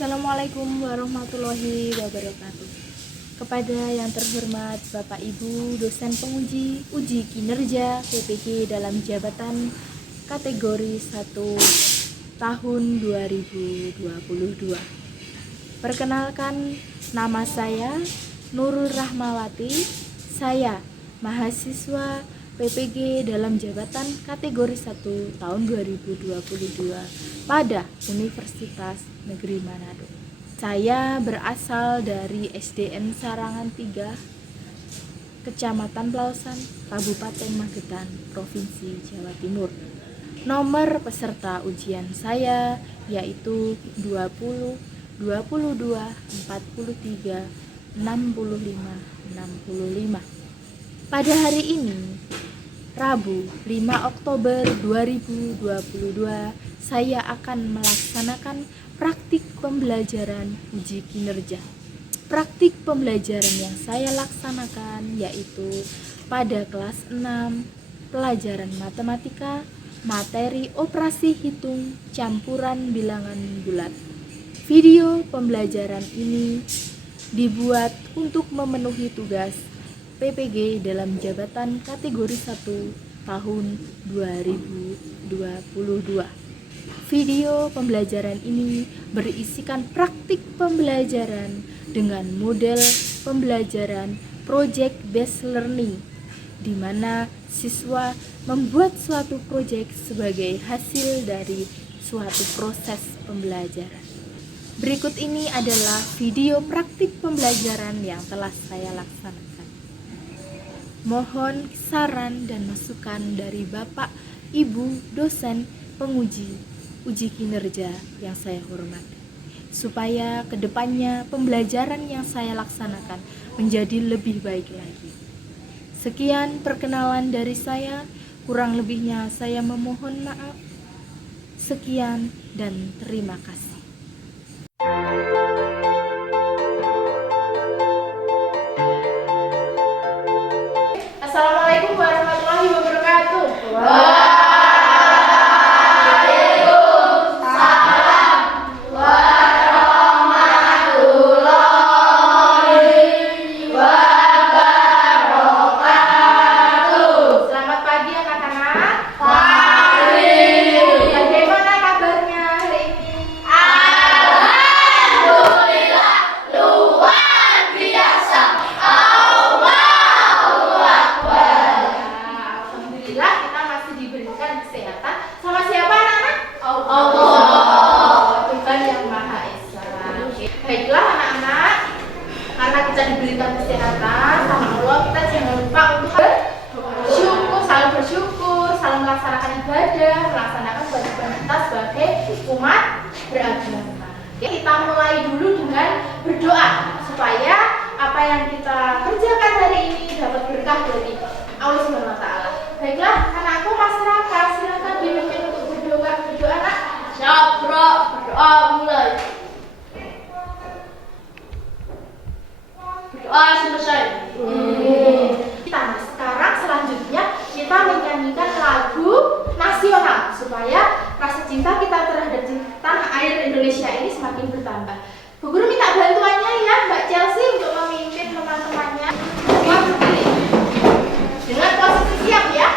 Assalamualaikum warahmatullahi wabarakatuh. Kepada yang terhormat Bapak Ibu dosen penguji uji kinerja PPG dalam jabatan kategori 1 tahun 2022. Perkenalkan, nama saya Nurul Rahmawati. Saya mahasiswa PPG dalam jabatan kategori 1 tahun 2022 pada Universitas Negeri Manado. Saya berasal dari SDN Sarangan 3, Kecamatan Pelausan, Kabupaten Magetan, Provinsi Jawa Timur. Nomor peserta ujian saya yaitu 20, 22, 43, 65, 65. Pada hari ini, Rabu 5 Oktober 2022, saya akan melaksanakan praktik pembelajaran uji kinerja. Praktik pembelajaran yang saya laksanakan yaitu pada kelas 6, pelajaran matematika, materi operasi hitung campuran bilangan bulat. Video pembelajaran ini dibuat untuk memenuhi tugas PPG dalam jabatan kategori 1 tahun 2022. Video pembelajaran ini berisikan praktik pembelajaran dengan model pembelajaran project based learning, di mana siswa membuat suatu proyek sebagai hasil dari suatu proses pembelajaran. Berikut ini adalah video praktik pembelajaran yang telah saya laksanakan. Mohon saran dan masukan dari Bapak, Ibu, dosen, penguji, uji kinerja yang saya hormati, supaya kedepannya pembelajaran yang saya laksanakan menjadi lebih baik lagi. Sekian perkenalan dari saya, kurang lebihnya saya memohon maaf. Sekian dan terima kasih. Assalamualaikum warahmatullahi wabarakatuh. Waalaikumsalam warahmatullahi kita diberikan kesehatan sama Allah, kita jangan lupa untuk bersyukur, saling bersyukur, saling melaksanakan ibadah, melaksanakan kewajiban kita sebagai umat beragama. Kita mulai dulu dengan berdoa supaya apa yang kita kerjakan hari ini dapat berkah dari Allah Subhanahu wa taala. Baiklah, anakku Mas Raka, silakan dipimpin untuk berdoa. Berdoa, Nak. Siap, Bro. Berdoa mulai. Berdoa selesai. Kita sekarang selanjutnya kita menyanyikan lagu nasional supaya rasa cinta kita terhadap tanah air Indonesia ini semakin bertambah. Bu Guru minta bantuannya ya Mbak Chelsea untuk memimpin teman-temannya. Semua berdiri dengan posisi siap ya.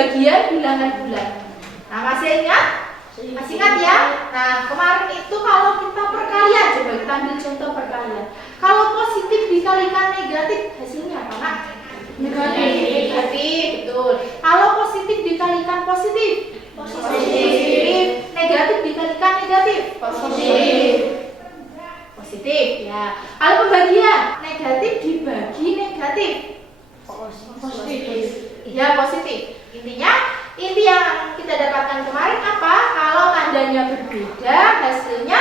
pembagian bilangan bulan. Nah, masih ingat? Masih ingat ya? Nah, kemarin itu kalau kita perkalian, coba kita ambil contoh perkalian. Kalau positif dikalikan negatif, hasilnya apa, Nak? Negatif. Negatif, betul. Kalau positif dikalikan positif, positif. Negatif dikalikan negatif, positif. Positif, ya. Kalau pembagian, negatif dibagi negatif, Positif. ya positif. Inti yang kita dapatkan kemarin apa? Kalau tandanya berbeda, hasilnya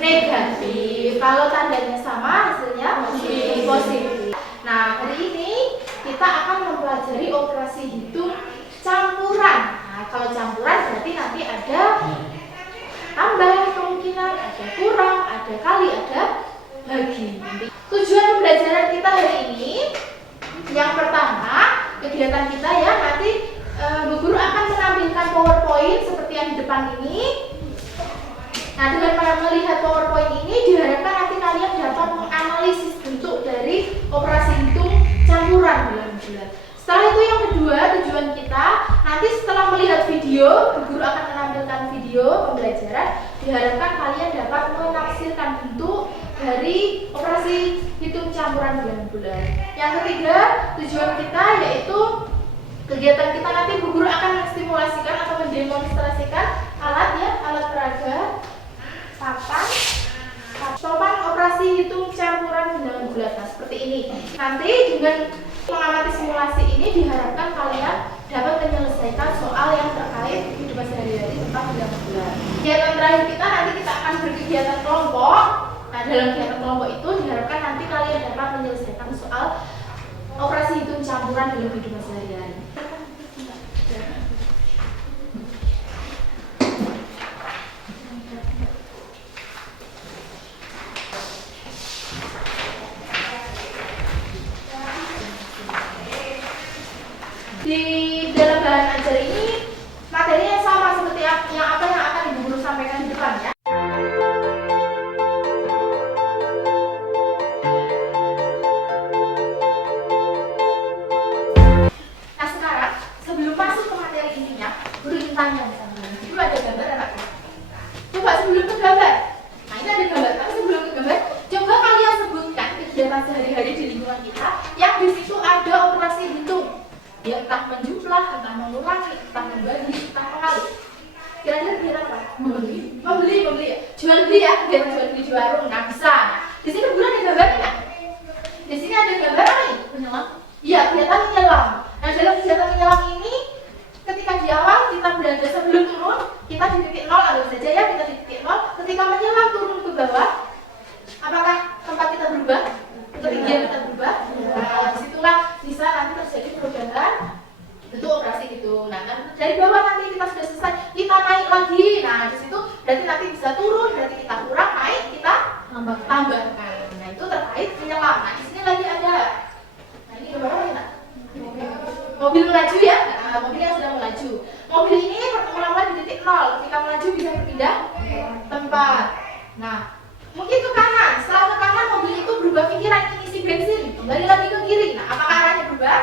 negatif. Kalau tandanya sama, hasilnya positif. Nah, hari ini kita akan mempelajari operasi hitung campuran. Nah, kalau campuran berarti nanti ada tambah kemungkinan, ada kurang, ada kali, ada bagi. Tujuan pembelajaran kita hari ini, yang pertama, kegiatan kita ya nanti Bu Guru akan menampilkan PowerPoint seperti yang di depan ini. Nah, dengan melihat PowerPoint ini diharapkan nanti kalian dapat menganalisis bentuk dari operasi hitung campuran bulan-bulan. Setelah itu yang kedua, tujuan kita nanti setelah melihat video, Bu Guru akan menampilkan video pembelajaran. Diharapkan kalian dapat menafsirkan bentuk dari operasi hitung campuran bulan-bulan. Yang ketiga, tujuan kita yaitu kegiatan kita nanti Bu Guru akan menstimulasikan atau mendemonstrasikan alat ya, alat peraga, papan operasi hitung campuran bulan-bulan. Nah, seperti ini. Nanti dengan mengamati simulasi ini diharapkan kalian dapat menyelesaikan soal yang terkait kehidupan sehari-hari tentang bulan-bulan. Kegiatan terakhir kita nanti kita akan berkegiatan kelompok. Nah, dalam kegiatan kelompok itu diharapkan nanti kalian dapat menyelesaikan soal operasi hitung campuran dalam kehidupan sehari-hari. Di dalam bahan ajar ini materinya sama seperti yang akan Ibu Guru sampaikan di depan ya. Nah, sekarang sebelum masuk ke materi intinya, Guru ingin tanya sama kalian. Dulu ada gambar anaknya. Coba sebelum ke gambar. Nah, ini ada gambar. Tapi sebelum ke gambar, coba kalian sebutkan kegiatan sehari-hari di lingkungan kita yang di situ ada operasi hitung. Ya, entah menjumlah, entah mengurangi, entah membagi, entah mengali. Kira-kira apa? Membeli ya. Jual beli ya, dia jual beli di warung. Nah, bisa. Nah, di sini bulan ada gambarnya nggak? Di sini ada gambar apa nih? Menyelam. Iya, kegiatan menyelam. Nah, dalam kegiatan menyelam ini, ketika di awal kita belanja sebelum turun, kita di titik nol, anggap saja ya, kita di titik nol. Ketika menyelam turun ke bawah, apakah tempat kita berubah? Ketinggian kita berubah? Nah, disitulah bisa nanti terjadi perubahan bentuk operasi gitu. Nah, dari bawah nanti kita sudah selesai, kita naik lagi. Nah, di situ berarti nanti bisa turun, berarti kita kurang, naik, kita tambahkan. Nah, itu terkait menyelam. Nah, di sini lagi ada. Nah, ini gambar apa ya? Mobil melaju ya. Nah, mobil yang sedang melaju. Mobil ini pertama-tama di titik nol. Ketika melaju bisa berpindah tempat. Nah, mungkin ke kanan. Setelah ke kanan mobil itu berubah pikiran, ingin isi bensin, kembali lagi ke kiri. Nah, apakah arahnya berubah?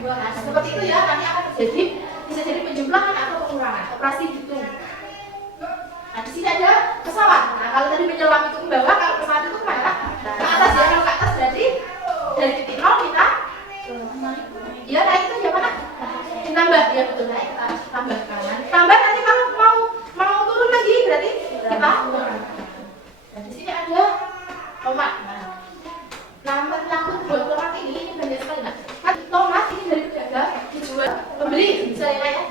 Nah, seperti itu ya, nanti akan terjadi bisa jadi penjumlahan atau pengurangan operasi hitung. Nah, di sini ada pesawat. Nah, kalau tadi menyelam itu ke bawah, kalau pesawat itu kemana? Ke atas ya, kalau ke atas berarti dari titik nol kita ya naik itu ya mana? Ditambah ya, betul, naik kita tambahkan. Tambah nanti kalau mau turun lagi berarti kita kurang. Nah, di sini ada tomat. Nah, menyangkut buat tomat ini banyak sekali. Nah, kan tomat ini dari pedagang dijual pembeli misalnya ya.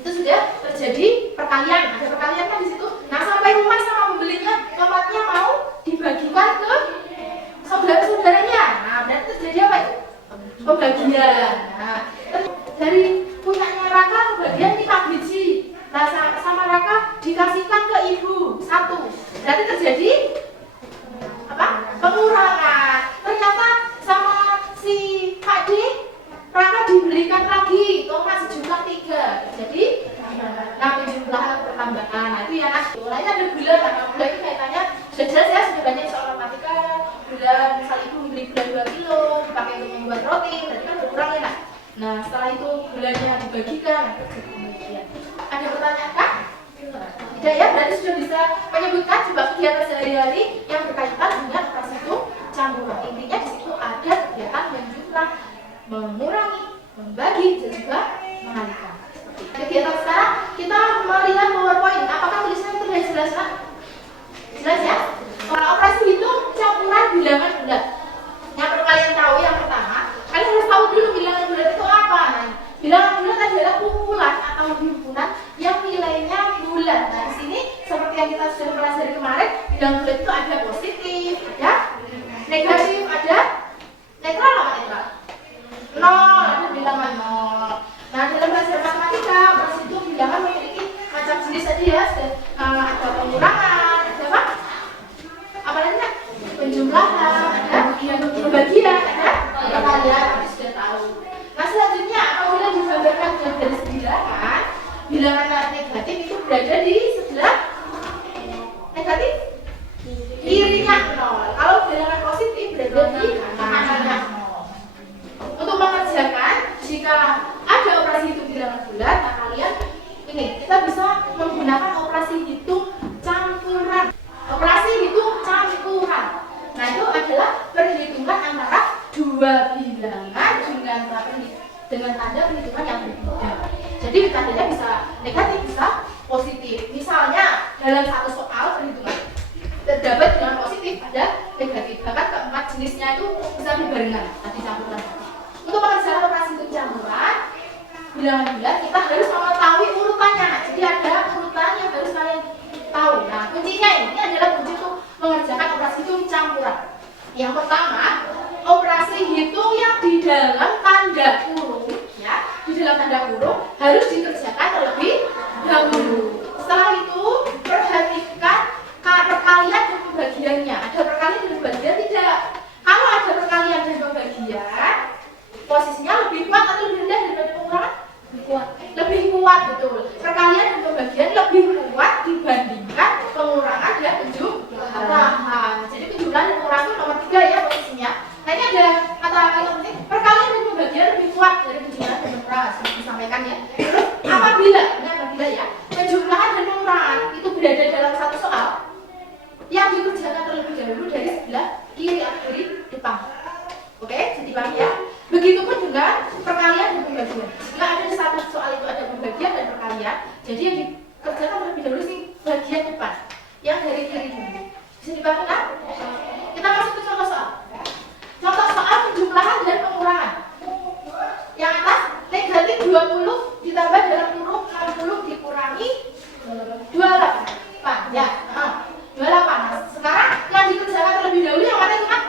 Itu sudah terjadi perkalian. Ada perkalian kan di situ. Nah, sampai rumah sama pembelinya tomatnya mau dibagikan ke saudara-saudaranya. Nah, berarti terjadi apa itu? Pembagian. Nah, dari punyanya Raka kebagian 5 biji. Nah, sama Raka dikasihkan ke ibu 1. Berarti terjadi apa? Pengurangan. Ternyata sama si Pak D, Raka diberikan lagi tomat sejumlah 3. Jadi, nah penjumlahan pertambahan. Nah, itu ya Nak. Mulanya ada bulan. Nah, bulan itu kaitannya sudah jelas ya, sudah banyak soal matematika. Bulan misal ibu membeli gula 2 kilo dipakai untuk membuat roti, berarti kan berkurang ya Nak. Nah, setelah itu bulannya dibagikan, terjadi pembagian. Ada pertanyaan kah? Tidak ya, berarti sudah bisa menyebutkan sebuah kegiatan sehari-hari yang berkaitan dengan operasi hitung campuran. Intinya di situ ada kegiatan menjumlah, mengurangi, membagi, dan juga mengalihkan. Kegiatan sekarang kita melihat PowerPoint. Apakah tulisannya terlihat jelas, Pak? Jelas ya? Operasi hitung campuran bilangan bulat. Yang perlu kalian tahu yang pertama, kalian harus tahu dulu bilangan bulat itu apa. Nah, bilangan bulat adalah kumpulan atau himpunan yang nilainya bulat. Nah, di sini seperti yang kita sudah pelajari kemarin, bilangan bulat itu ada positif, ada negatif, ada netral apa netral? Nol, ada bilangan nol. Nah, dalam belajar matematika, operasi hitung bilangan memiliki macam jenis tadi ya. Ada pengurangan, ada apa? Apa namanya? Penjumlahan, ada pembagian, ada perkalian, kita sudah tahu. Nah, selanjutnya apabila digambarkan dengan garis bilangan, bilangan negatif itu berada di sebelah negatif kirinya nol. Kalau bilangan positif berada di kanannya nol. Untuk mengerjakan, jika ada operasi hitung bilangan bulat, nah kalian ini kita bisa menggunakan operasi hitung campuran. Operasi hitung campuran. Nah, itu adalah perhitungan antara dua bilangan dengan tanda perhitungan yang berbeda. Jadi tandanya bisa negatif, bisa positif. Misalnya dalam satu soal perhitungan terdapat dengan positif, ada negatif. Bahkan keempat jenisnya itu bisa dibarengan tadi campuran. Untuk mengerjakan operasi hitung campuran bilangan bulat, kita harus mengetahui urutannya. Jadi ada urutan yang harus kalian tahu. Nah, kuncinya ini adalah kunci untuk mengerjakan operasi hitung campuran. Yang pertama, operasi hitung yang di dalam tanda kurung, ya, di dalam tanda kurung harus dikerjakan terlebih dahulu. Setelah itu, perhatikan perkalian dan pembagiannya. Ada perkalian dan pembagian tidak? Kalau ada perkalian dan pembagian, posisinya lebih kuat atau lebih rendah daripada pengurangan? Lebih kuat. Lebih kuat, betul. Perkalian dan pembagian lebih kuat dibandingkan pengurangan dan penjumlahan. Jadi penjumlahan dan pengurangan itu nomor 3 ya posisinya. Nah, ini ada kata yang penting, perkalian dan pembagian lebih kuat dari penjumlahan dan pengurangan. Seperti disampaikan ya. Terus apabila ya, penjumlahan dan pengurangan itu berada dalam satu soal yang dikerjakan terlebih dahulu dari sebelah kiri atau dari depan. Oke, jadi paham ya? Begitupun dengan perkalian dan pembagian. Jika ada di satu soal itu ada pembagian dan perkalian, jadi yang dikerjakan terlebih dahulu sih bagian depan, yang dari kiri dulu. Bisa dipahami kan? Kita masuk ke contoh soal. Contoh soal penjumlahan dan pengurangan. Yang atas negatif 20 ditambah dalam kurung 60 dikurangi 28. Ya, 28. Nah, sekarang yang dikerjakan terlebih dahulu yang mana itu kan?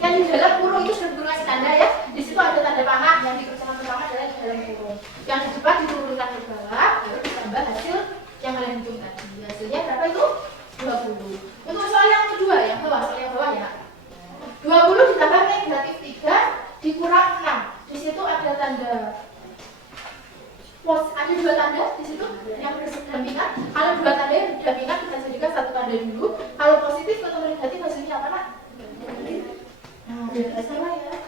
Yang di dalam kurung itu sudah diberi tanda ya. Di situ ada tanda panah. Yang dikerjakan pertama adalah di dalam kurung. Yang di depan diturunkan ke bawah, lalu ditambah hasil yang kalian hitung tadi. Hasilnya berapa itu? 20. Untuk soal yang kedua, yang bawah, soal yang bawah ya. 20 ditambah negatif 3 dikurang 6. Di situ ada tanda ada dua tanda di situ yang berdampingan. Kalau dua tanda yang berdampingan kita jadikan satu tanda dulu. Kalau positif atau negatif hasilnya apa nak? Nah, salah ya.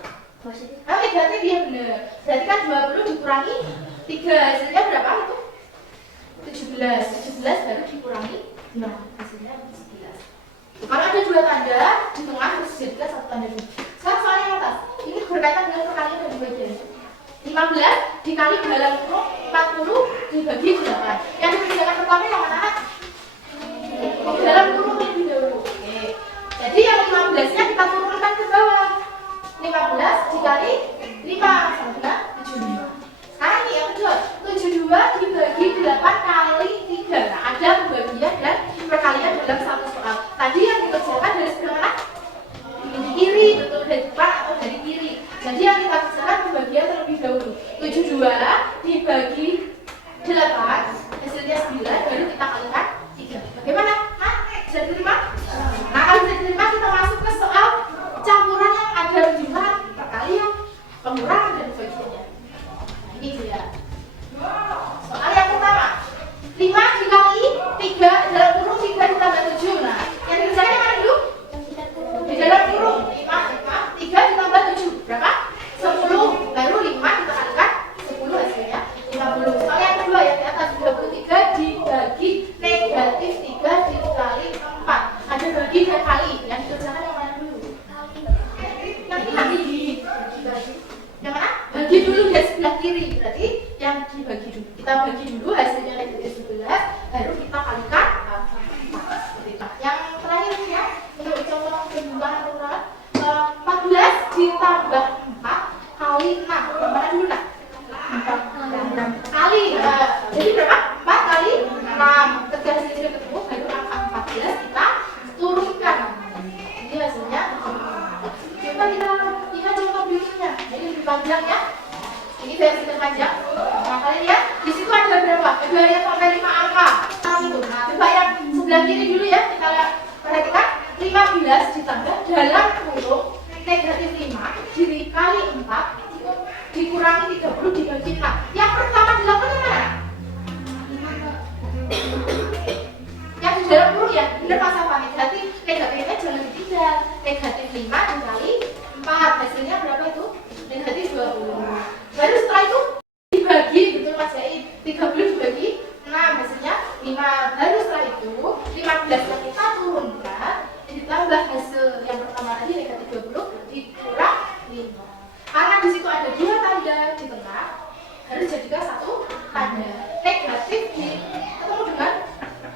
Positif. Ah, negatif ya benar. Berarti kan 20 dikurangi 3 hasilnya berapa itu? 17 baru dikurangi 6 hasilnya 11. Kalau ada dua tanda di tengah harus dijadikan satu tanda dulu. Sekarang soal yang atas ini berkaitan dengan perkalian dan pembagian. 15 dikali dalam kurung 40 dibagi 8. Yang dikerjakan pertama yang mana? Di dalam kurung lebih dahulu. Oke. Jadi yang 15-nya kita turunkan ke bawah. 15 dikali 5 sama dengan 72. Sekarang ini yang kedua, 72 dibagi 8 kali 3. Nah, ada pembagian dan perkalian dalam satu soal. Tadi yang dikerjakan dari sebelah mana? Dari kiri, betul, dari depan atau dari kiri. Jadi yang kita kerjakan pembagian terlebih dahulu. 72 dibagi 8 hasilnya 9, baru kita kalikan 3. Bagaimana? Hah? Bisa diterima? Nah, kalau bisa diterima kita masuk ke soal campuran yang ada jumlah perkalian, pengurangan dan pembagiannya. Ini dia. Soal yang pertama, 5 dikali 3 dalam kurung 3 ditambah 7. Nah, yang dikerjakan yang mana dulu? Di dalam kurung 5 3 ditambah 7 berapa? 10, baru 5 kita kalikan dibagi dulu dari sebelah kiri, berarti yang dibagi dulu. Kita bagi dulu hasilnya negatif 11, baru kita kalikan 4. Seperti itu. Yang terakhir ya, untuk contoh penjumlahan pengurangan 14 ditambah 4 kali 6. Yang mana dulu nak? 4 kali. Jadi berapa? 4 kali 6. Ketika hasilnya ketemu, baru angka 14 kita turunkan. Ini hasilnya. Coba kita lihat contoh berikutnya. Ini lebih panjang ya. Ini versi terpanjang. Nah, kalian lihat di situ ada berapa? Ada yang sampai 5 angka. Nah, coba yang sebelah kiri dulu ya. Kita lihat, perhatikan 15 ditambah dalam kurung negatif 5 dikali 4 dikurangi 30 dibagi 6. Yang pertama dilakukan yang mana? Yang di dalam kurung ya. Benar Mas apa? Negatifnya jangan ditinggal. Negatif 5 dikali 4. Hasilnya berapa itu? Negatif 20. Baru setelah itu dibagi, betul Mas Yai, 30 dibagi 6, hasilnya 5. Baru setelah itu 15 yang kita turunkan ditambah hasil yang pertama tadi negatif 20 dikurang 5. Karena di situ ada 2 tanda di tengah, harus jadikan 1 tanda. Negatif ketemu dengan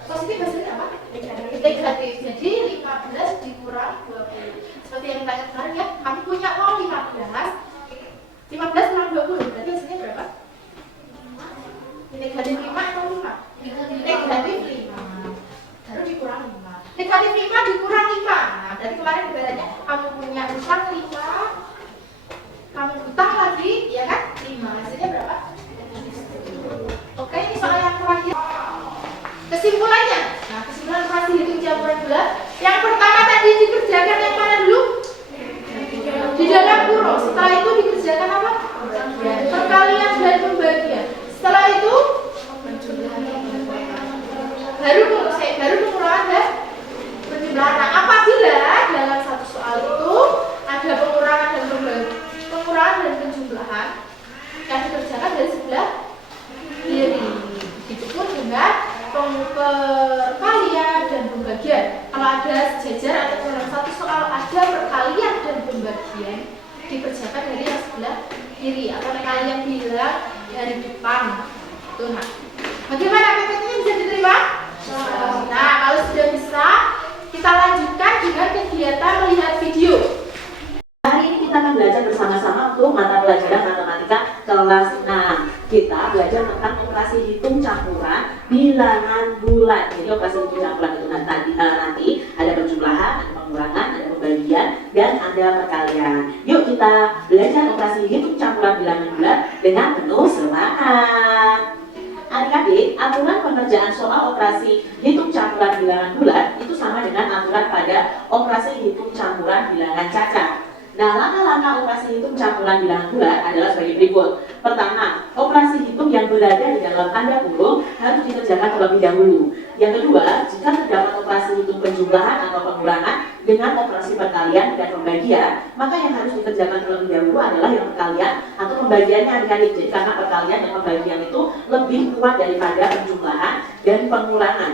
positif, hasilnya apa? Negatif. Jadi 15 dikurang 20. Seperti yang kita kemarin ya, kami punya uang 15 kurang 20, berarti hasilnya berapa? Negatif 5 atau 5? Negatif 5. Baru dikurang 5. Negatif 5 dikurang 5. Nah, berarti kemarin ibaratnya kamu punya utang 5, kamu utang lagi, ya kan? 5. Hasilnya berapa? Oke, ini soal yang terakhir. Kesimpulannya. Nah, kesimpulan operasi hitung campuran gula. Yang pertama tadi dikerjakan yang mana dulu? Di dalam kurung. Setelah itu dikerjakan apa? Perkalian dan pembagian. Setelah itu baru pengurangan dan penjumlahan. Nah, apabila dalam satu soal itu ada pengurangan dan penjumlahan yang dikerjakan dari sebelah kiri, begitupun dengan perkalian dan pembagian. Kalau ada sejajar atau dalam satu soal ada perkalian dan pembagian, dikerjakan dari yang sebelah kiri atau kalian bilang dari depan. Tuh, nah. Bagaimana PPT-nya bisa diterima? Nah, kalau sudah bisa, kita lanjutkan dengan kegiatan melihat video. Hari ini kita akan belajar bersama-sama untuk mata pelajaran matematika kelas 6. Kita belajar tentang operasi hitung campuran bilangan bulat. Jadi operasi hitung campuran itu nanti ada penjumlahan, ada pengurangan, ada pembagian, dan ada perkalian. Yuk kita belajar operasi hitung campuran bilangan bulat dengan penuh semangat. Adik-adik, aturan pengerjaan soal operasi hitung campuran bilangan bulat itu sama dengan aturan pada operasi hitung campuran bilangan cacat. Nah, langkah-langkah operasi hitung campuran bilangan bulat adalah sebagai berikut. Pertama, operasi hitung yang berada di dalam tanda kurung harus dikerjakan terlebih dahulu. Yang kedua, jika terdapat operasi hitung penjumlahan atau pengurangan dengan operasi perkalian dan pembagian, maka yang harus dikerjakan terlebih dahulu adalah yang perkalian atau pembagiannya adik-adik. Jadi karena perkalian dan pembagian itu lebih kuat daripada penjumlahan dan pengurangan.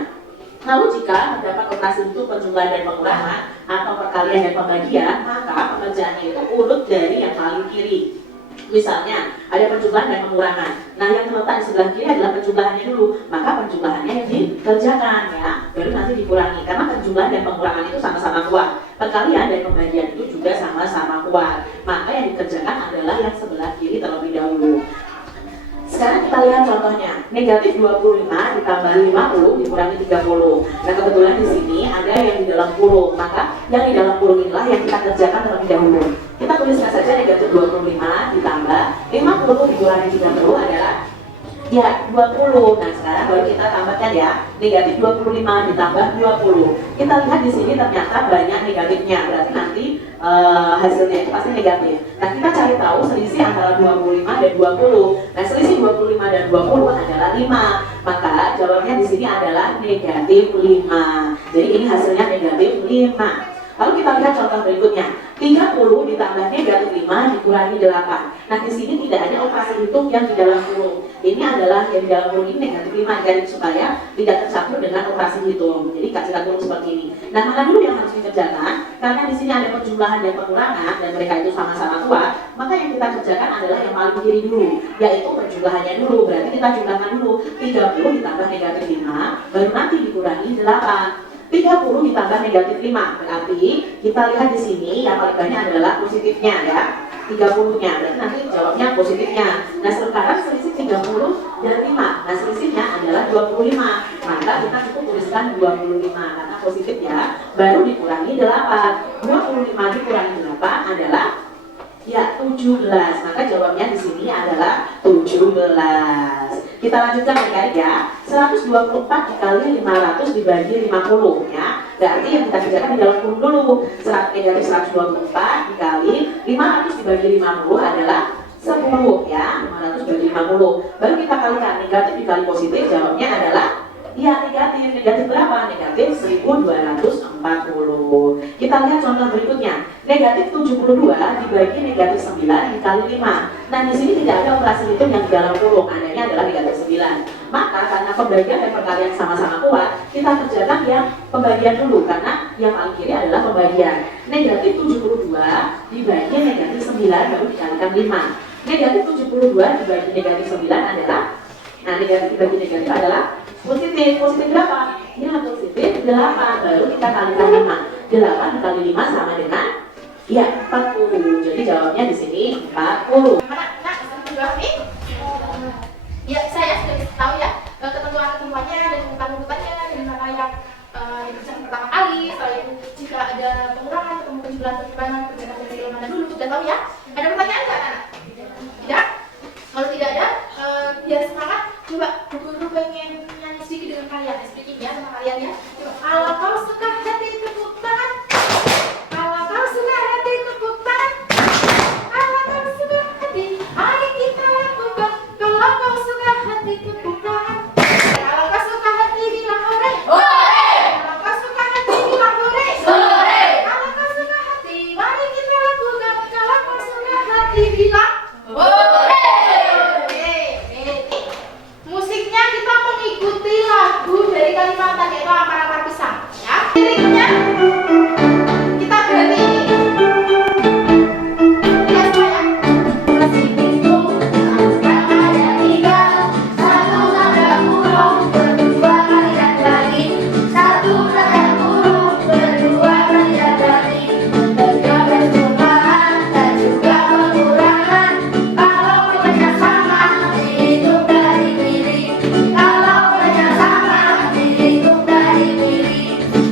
Lalu jika terdapat operasi itu penjumlahan dan pengurangan atau perkalian dan pembagian, maka pengerjaannya itu urut dari yang paling kiri. Misalnya ada penjumlahan dan pengurangan. Nah, yang terletak di sebelah kiri adalah penjumlahannya dulu, maka penjumlahannya yang dikerjakan ya, baru nanti dikurangi. Karena penjumlahan dan pengurangan itu sama-sama kuat. Perkalian dan pembagian itu juga sama-sama kuat. Maka yang dikerjakan adalah yang sebelah kiri terlebih dahulu. Sekarang kita lihat contohnya. Negatif 25 ditambah 50 dikurangi 30. Nah, kebetulan di sini ada yang di dalam kurung. Maka yang di dalam kurung inilah yang kita kerjakan terlebih dahulu. Kita tuliskan saja negatif 25 ditambah 50 dikurangi 30 adalah ya 20. Nah, sekarang baru kita tambahkan ya. Negatif 25 ditambah 20. Kita lihat di sini ternyata banyak negatifnya. Berarti nanti hasilnya itu pasti negatif. Nah, kita cari tahu selisih antara 25 dan 20. Nah, selisih 25 dan 20 adalah 5. Maka jawabnya di sini adalah negatif 5. Jadi ini hasilnya negatif 5. Lalu kita lihat contoh berikutnya. 30 ditambah negatif 5 dikurangi 8. Nah, di sini tidak ada operasi hitung yang di dalam kurung. Ini adalah yang di dalam kurung ini negatif 5 kan, supaya tidak tercampur dengan operasi hitung. Jadi kita kurung seperti ini. Nah, mana dulu yang harus dikerjakan? Karena di sini ada penjumlahan dan pengurangan dan mereka itu sama-sama kuat, maka yang kita kerjakan adalah yang paling kiri dulu, yaitu penjumlahannya dulu. Berarti kita jumlahkan dulu 30 ditambah negatif 5, baru nanti dikurangi 8. 30 ditambah negatif 5, berarti kita lihat di sini yang paling banyak adalah positifnya ya, 30-nya, berarti nanti jawabnya positifnya. Nah, sekarang selisih 30 dan 5, nah selisihnya adalah 25, maka kita cukup tuliskan 25 karena positif ya, baru dikurangi 8. 25 dikurangi 8 adalah ya 17, maka jawabnya di sini adalah 17. Kita lanjutkan adik-adik ya. 124 dikali 500 dibagi 50 ya. Berarti yang kita kerjakan di dalam kurung dulu. Negatif 124 dikali 500 dibagi 50 adalah 10 ya. 500 bagi 50. Baru kita kalikan negatif dikali positif, jawabnya adalah ya negatif. Negatif berapa? Negatif 1240. Kita lihat contoh berikutnya. Negatif 72 dibagi negatif 9 dikali 5. Nah, di sini tidak ada operasi hitung yang di dalam kurung, adanya adalah negatif 9. Maka karena pembagian dan perkalian sama-sama kuat, kita kerjakan yang pembagian dulu, karena yang paling kiri adalah pembagian. Negatif 72 dibagi negatif 9 baru dikalikan 5. Negatif 72 dibagi negatif 9 adalah, nah negatif dibagi negatif adalah positif. Positif berapa? Ya positif 8, baru kita kalikan 5. 8 dikali 5 sama dengan ya 40. Jadi jawabnya di sini 40. Ya, saya sudah tahu ya ketentuan-ketentuannya dan urutan-urutannya dari mana yang dikerjakan pertama kali. Setelah itu jika ada pengurangan atau penjumlahan perbedaan dari mana dulu sudah tahu ya. Ada pertanyaan nggak anak? Tidak? Kalau tidak ada, biar semangat. Coba guru pengen nyanyi sedikit dengan kalian, sedikit ya sama kalian ya. Coba, kalau kau suka hati tepuk tangan. Kalau kau suka hati tepuk tangan. Kalau kau suka hati, mari kita lakukan. Kalau kau suka hati tepuk tangan. Kalau kau suka hati bilang hore. Hore. Kalau kau suka hati bilang hore. Hore. Kalau kau suka hati, mari kita lakukan. Kalau kau suka hati bilang hore. Musiknya kita mengikuti lagu dari Kalimantan yaitu Ampar-Ampar Pisang ya. Liriknya kita ganti ini. Kita semua ya. Musik itu ada 3, 1 tanda kurung, 2 kali dan kali, 1 tanda kurung, 2 kali dan kali, 3 perjumlahan dan juga pengurangan. Kalau banyak sama dihitung dari kiri, kalau banyak sama dihitung dari kiri.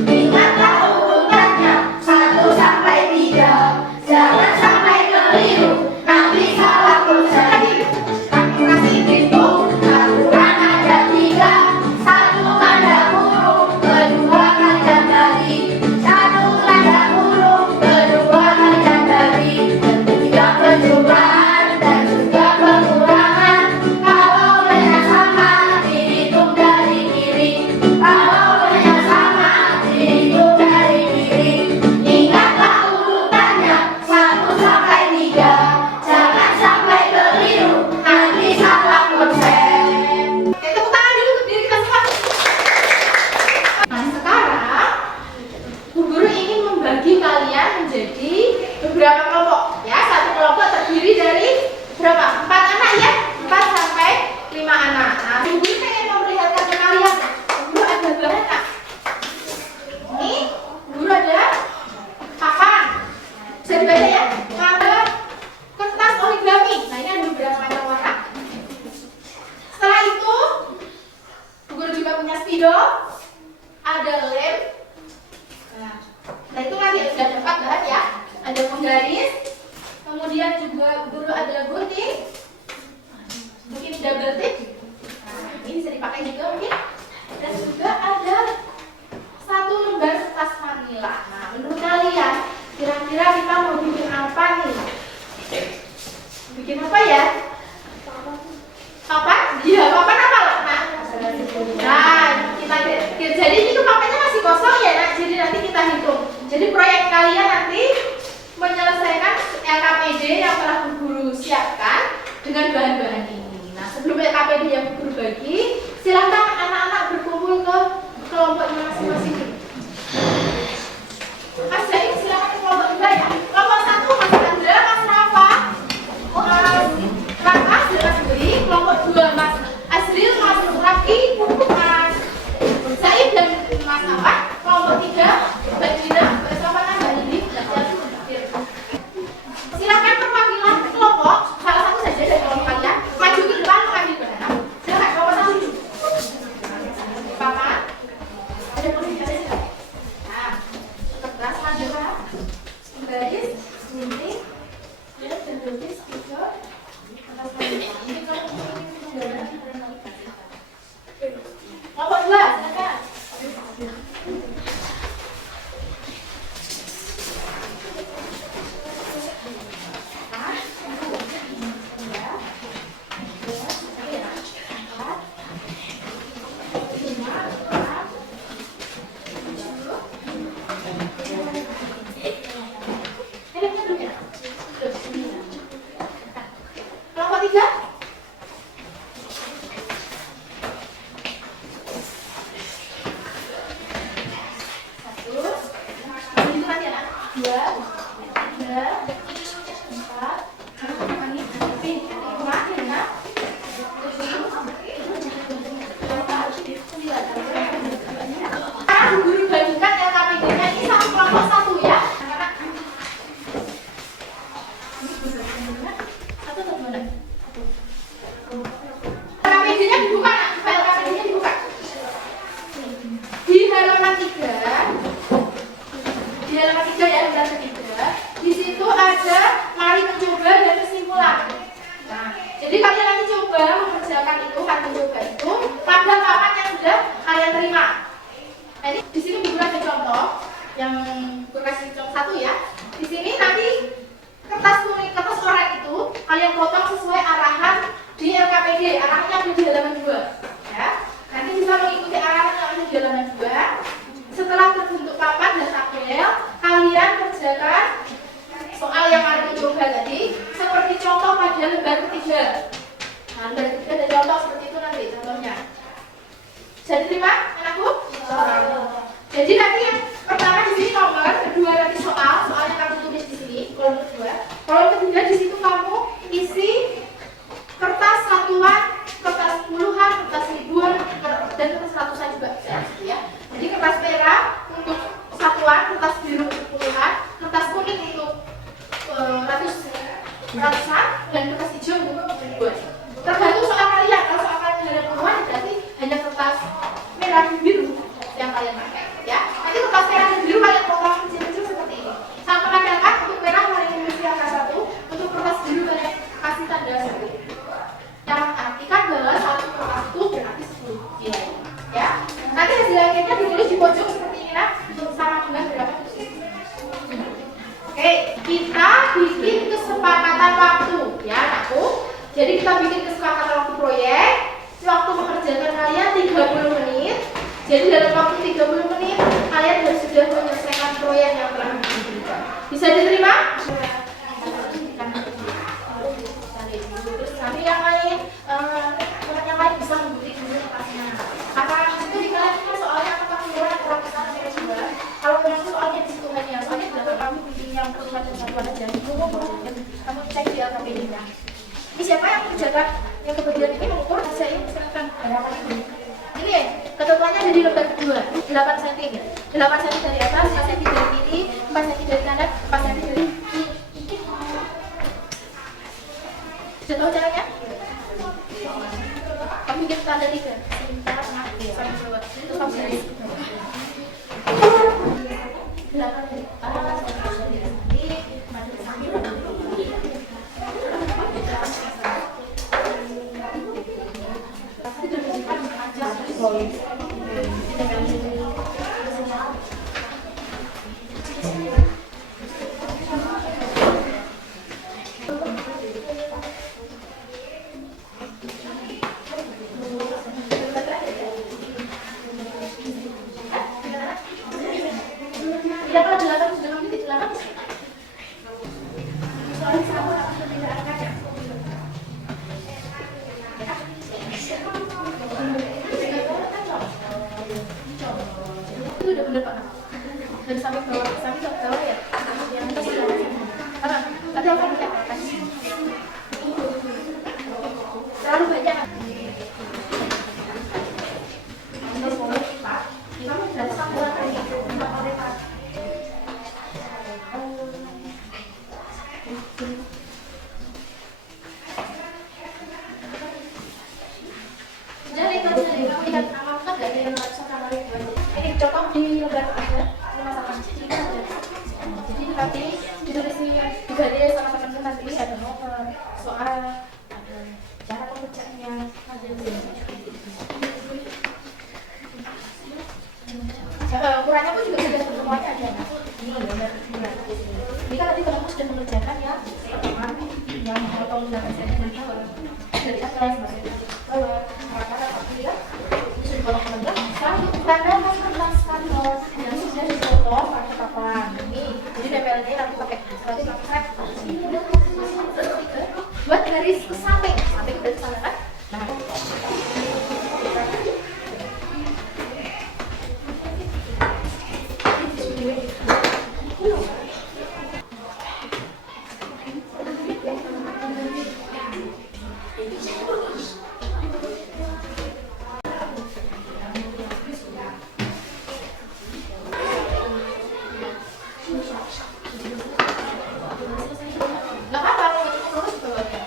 Ingatlah urutannya 1 sampai 3, jangan sampai keliru, nanti salah konsepsi. Kalkulasi hitung aturan ada 3, 1 tanda kurung, 2 kali dan kali, 1 tanda kurung, 2 kali dan kali, 3 penjumlahan dan juga pengurangan. Kalau banyak sama dihitung dari kiri, kalau banyak sama dihitung dari kiri. Ingatlah urutannya 1 sampai 3, jangan sampai keliru, nanti salah konsep. Tepuk tangan dulu untuk diri kita semua. Nah, sekarang Bu Guru ingin membagi kalian menjadi beberapa kelompok ya. Satu kelompok terdiri dari berapa? 4 anak ya? 4 sampai 5 anak. Nah, Bu Guru pengen memperlihatkan ke kalian. Bu Guru ada bahan tak? Ini Bu Guru ada papan. Bisa dibaca ya? Ada kertas origami. Nah, ini ada beberapa macam warna. Setelah itu Bu Guru juga punya spidol, ada lem. Nah itu nanti sudah dapat bahan ya. Ada penggaris, kemudian juga Bu Guru ada gunting, mungkin double tip. Nah, ini bisa dipakai juga mungkin. Dan juga ada 1 lembar kertas manila. Nah, menurut kalian kira-kira kita mau bikin apa nih? Bikin apa ya? Papan? Iya, papan apa loh? Nah, kita jadi itu papannya masih kosong ya, nah, jadi nanti kita hitung. Jadi proyek kalian nanti LKPD yang telah Bu Guru siapkan dengan bahan-bahan ini. Nah, sebelum LKPD yang Bu Guru bagi, silakan anak-anak berkumpul ke kelompoknya masing-masing. Mas Zain, silakan ke kelompok 2 ya. Kelompok 1 Mas Andra, Mas Rafa, Mas Raka, Mas Beri. Kelompok 2 Mas Azril, Mas Raffi, Mas Zaid dan Mas Apa. Kelompok 3 Mbak Dina, Mbak Sofana, Mbak Lili, Mbak Jatuh. Silakan perwakilan kelompok salah satu saja dari kelompok kalian maju ke depan mengambil bahan. Silakan kelompok 1. Papa, ada posisi ada silakan. Nah, kertas maju Pak. Baris, gunting, dan berlukis picture. Ini kelompok 2, silakan. Kelompok 3. Guru bagikan LKPD-nya ini satu kelompok 1 ya. LKPD-nya dibuka, file LKPD-nya dibuka. Di halaman 3. Di halaman 3 ya, halaman 3. Di situ ada mari mencoba dan kesimpulan. Nah, jadi kalian nanti coba mengerjakan itu, kan mencoba itu pada papan yang sudah kalian terima. Nah, ini di sini buku ada contoh yang berkasih contoh 1 ya. Di sini nanti kertas kuning, kertas oranye itu kalian potong sesuai arahan di LKPD. Arahannya ada di halaman 2 ya. Nanti bisa mengikuti arahan yang ada di halaman 2. Setelah terbentuk papan dan tabel, kalian kerjakan soal yang ada di coba tadi seperti contoh pada lembar ketiga. Nah, lembar ketiga ada contoh seperti itu nanti contohnya. Jadi terima anakku? Jadi nanti yang pertama di sini nomor, kedua nanti soal yang kamu tulis di sini, kolom kedua. Kolom ketiga di situ kamu isi kertas satuan, kertas puluhan, kertas ribuan, dan kertas ratusan juga ya. Jadi kertas merah untuk satuan, kertas biru untuk puluhan, kertas kuning untuk ratusan, dan kertas hijau untuk ribuan. Tergantung soal kalian. Kalau soal kalian ada puluhan, berarti hanya kertas merah dan biru yang kalian pakai ya. Nanti kertas merah dan biru kalian potong kecil-kecil seperti ini. Sama penampilkan untuk merah kalian isi angka 1, untuk kertas biru kalian kasih tanda 1. Yang artikan bahwa satu kertas itu berarti 10 nilai ya. Nanti hasil akhirnya ditulis di pojok seperti ini nah, sama dengan berapa. Oke, kita bikin kesepakatan waktu ya anakku. Jadi kita bikin kesepakatan waktu proyek. Waktu mengerjakan kalian 30 menit. Jadi dalam waktu 30 menit kalian harus sudah menyelesaikan proyek yang telah diberikan. Bisa diterima? Terus nanti yang lain bisa mengikuti dulu kertasnya. Karena itu di kalian kan soalnya apakah keluar atau kita juga. Kalau yang soalnya di situ hanya soalnya dapat kamu bikin yang perusahaan dan satuan aja. Kamu cek di LKPD-nya. Ini siapa yang mengerjakan yang kebetulan ini mengukur hasil ini silakan berapa ini. Ini ya, ketentuannya ada di lembar kedua 8 cm 8 cm dari atas, 5 cm dari kiri, 4 cm dari kanan, 4 cm dari kiri. Sudah tahu caranya? Kamu bikin tanda 3 sebentar, sampai bawah itu kamu dari 8 dari atas, 5 dari kiri, 5 dari samping. Tidak pernah dilakukan sudah titik terlalu banyak. Ini cocok di lembar aja, ini masakan jadi nanti ditulis diganti sama teman-teman, nanti ada nomor soal, ada cara pengerjaannya, ukurannya pun juga sudah semuanya ada. Ini gambar ukuran. Jadi kalau nanti kamu sudah mengerjakan ya teman yang mau menggunakan dari bawah, dari atas sampai bawah, maka tapi ya sudah dipotong-potong. Sekarang tanda tentang kanvas yang sudah dipotong pakai papan ini, jadi tempelnya nanti pakai strap buat garis ke samping ke sana kan. Nah, nggak apa-apa kalau itu lurus ke bawahnya.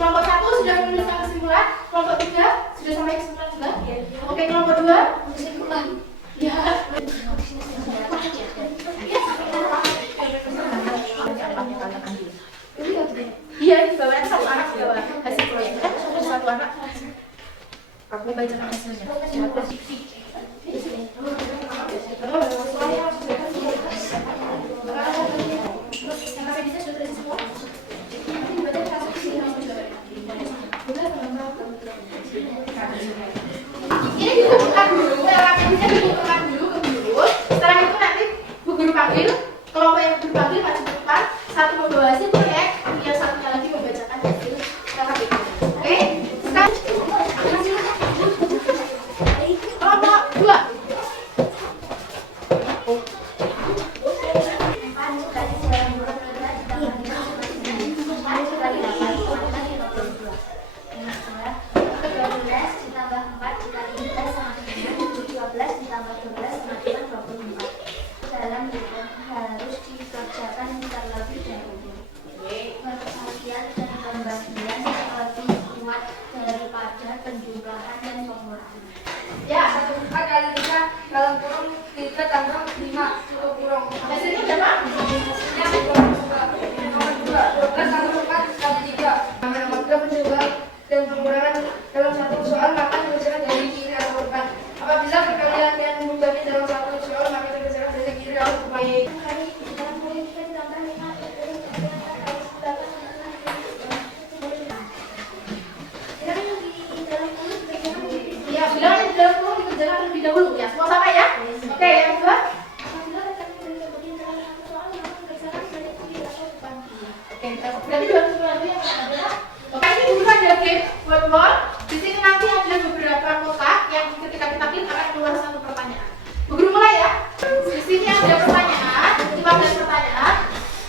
Kelompok 1 sudah menuliskan kesimpulan, kelompok 3 sudah sampai kesimpulan juga. Oke, kelompok 2 kesimpulan. Ya. Iya, di bawah satu anak di bawah hasil proyeknya, satu anak. Aku bacakan hasilnya. Ini dikumpulkan dulu, LKP-nya dikumpulkan dulu ke guru. Setelah itu nanti Bu Guru panggil, kelompok yang guru panggil maju ke depan, satu membawa hasil proyek, yang satunya lagi membacakan hasil LKP. Oke? Sekarang kelompok 2. Harus dikerjakan terlebih dahulu. Penelitian dan pembagian lebih kuat daripada penjumlahan dan pengurangan. Ya, 1 kali 5 dalam kurung 3 tambah 5 cukup kurung. Hasilnya berapa? Hasilnya nomor 2, 12 tambah 4 kali 3. Nomor 3 penjual dan pengurangan dalam satu soal maka dikerjakan dari kiri atau depan. Apabila perkalian yang membagi dalam satu soal maka dikerjakan dari kiri atau depan. Ya, bilang yang di dalam kurung dikerjakan terlebih dahulu ya. Semua sama ya? Oke, yang kedua. Oke, berarti dua kesimpulan itu yang adalah. Oke, ini dulu ada game word. Di sini nanti ada beberapa kotak yang ketika kita klik akan keluar satu pertanyaan. Bu Guru mulai ya. Di sini ada pertanyaan, 15 pertanyaan.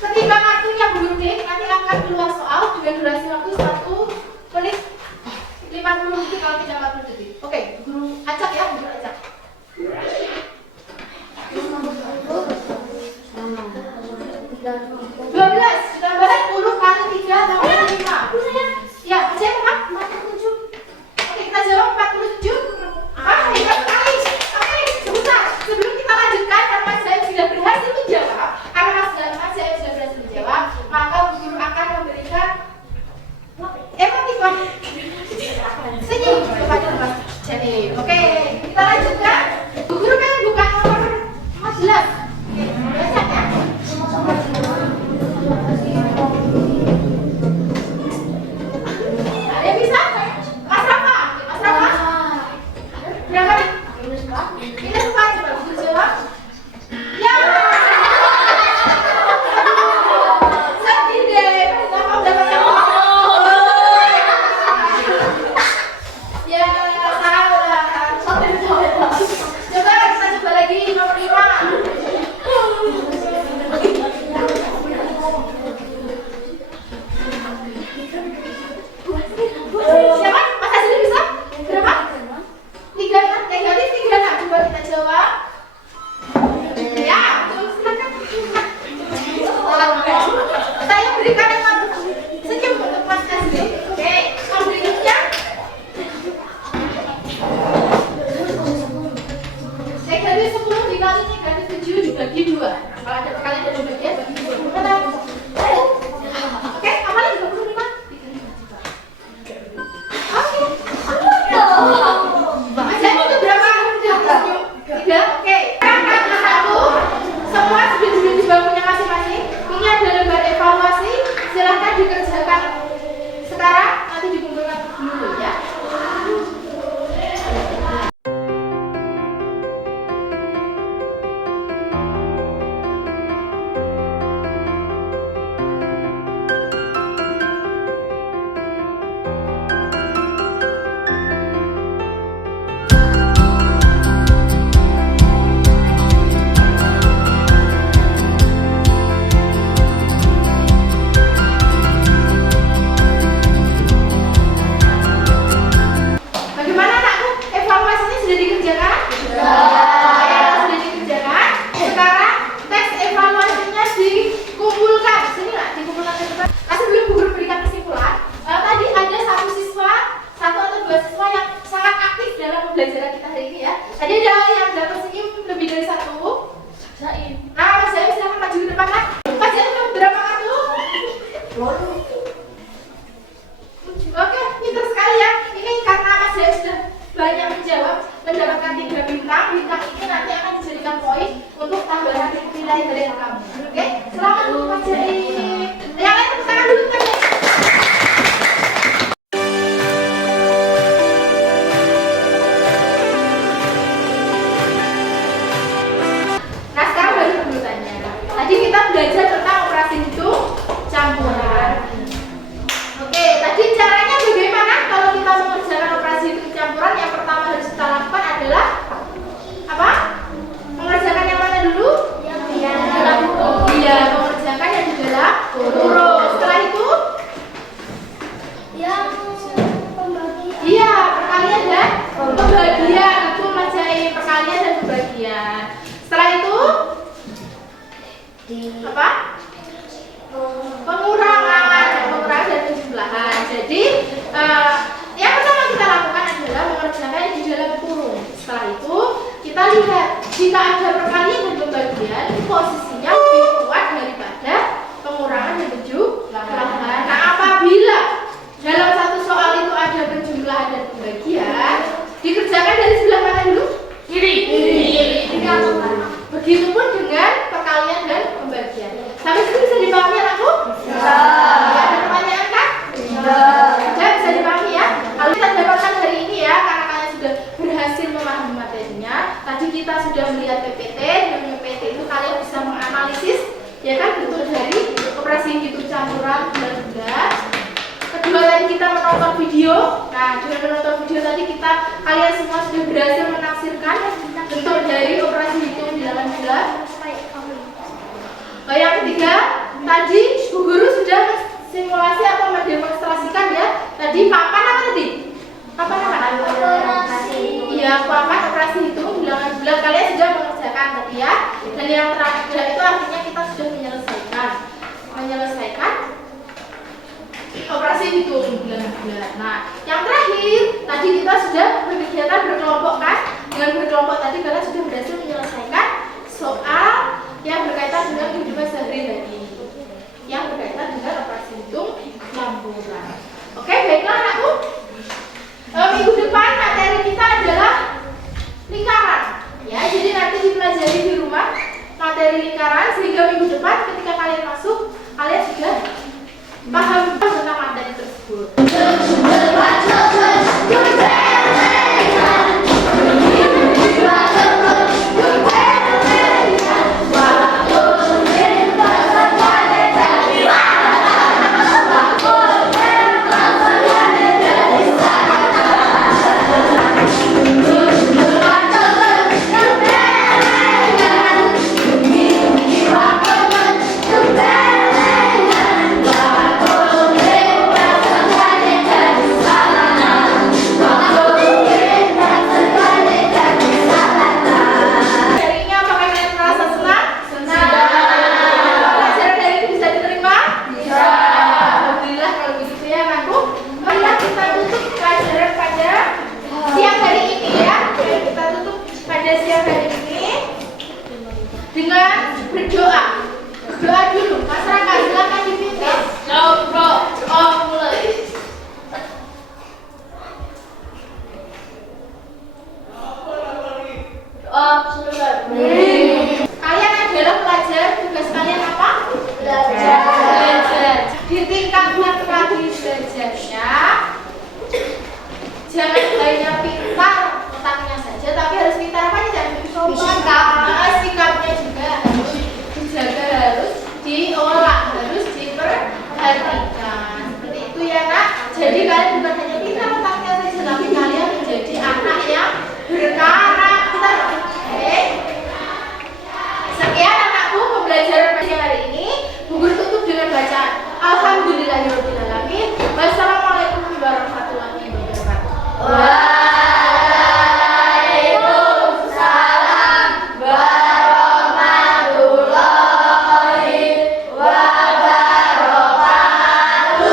Ketika kartunya Bu Guru klik, nanti akan keluar soal dengan durasi waktu 1 menit 50 detik kalau tidak 40 detik. Oke, Bu Guru acak ya, Bu Guru acak. 12 ditambah 10 kali 3 tambah 5. Ya, saya berapa? 47. Oke, kita jawab 47. Hebat sekali. Oke, sebentar. Sebelum kita lanjutkan, karena saya sudah berhasil menjawab, maka Bu Guru akan memberikan emoticon senyum kepada Mas Jalil. Oke, kita lanjutkan. Bu Guru kan buka nomor 14. Oke, baca ya. Ada yang bisa? mencintai kalian kamu. Oke, selamat mempelajari. Yang lain tepuk tangan dulu kan? Nah, sekarang balik ke urutannya. Tadi kita belajar tentang operasi hitung campuran. Oke, tadi caranya bagaimana kalau kita mengerjakan operasi hitung campuran? Yang pertama harus kita lakukan adalah apa? Mengerjakan yang mana dulu? Yang Dalam huruf. Iya, mengerjakan yang di dalam huruf. Setelah itu, yang pembagian. iya, perkalian dan pembagian. Itu mempelajari perkalian dan pembagian. Setelah itu, apa? Pengurangan dan penjumlahan. Jadi yang pertama kita lakukan adalah mengerjakan yang di dalam kurung. Setelah itu kita lihat jika ada perkalian dan pembagian, posisinya lebih kuat daripada pengurangan dan penjumlahan. Nah, apabila dalam satu soal itu ada penjumlahan dan pembagian, dikerjakan dari sebelah mana dulu? Kiri. Begitupun dengan perkalian dan pembagian. Sampai sini bisa dipahami anakku? Bisa. Ada pertanyaan kan? Bisa dipahami ya? Kalau kita dapatkan hari ini ya, karena kalian sudah berhasil memahami materinya. Tadi kita sudah melihat PPT, dengan PPT itu kalian bisa menganalisis ya kan bentuk dari operasi hitung campuran bulan-bulan. Kedua tadi kita menonton video. Nah, dengan menonton video tadi kalian semua sudah berhasil menafsirkan bentuk dari operasi hitung bilangan bulan. Yang ketiga, tadi Bu Guru sudah simulasi atau mendemonstrasikan ya. Tadi papan apa tadi? Papan apa? Iya, papan operasi hitung bilangan bulan. Kalian sudah mengerjakan tadi ya. Dan yang terakhir itu artinya kita sudah menyelesaikan operasi hitung bilangan bulan. Nah, yang terakhir tadi kita sudah berkegiatan berkelompok kan? Dengan berkelompok tadi kalian sudah berhasil menyelesaikan soal yang berkaitan dengan kehidupan sehari-hari, yang berkaitan dengan operasi hitung campuran. Oke, baiklah anakku.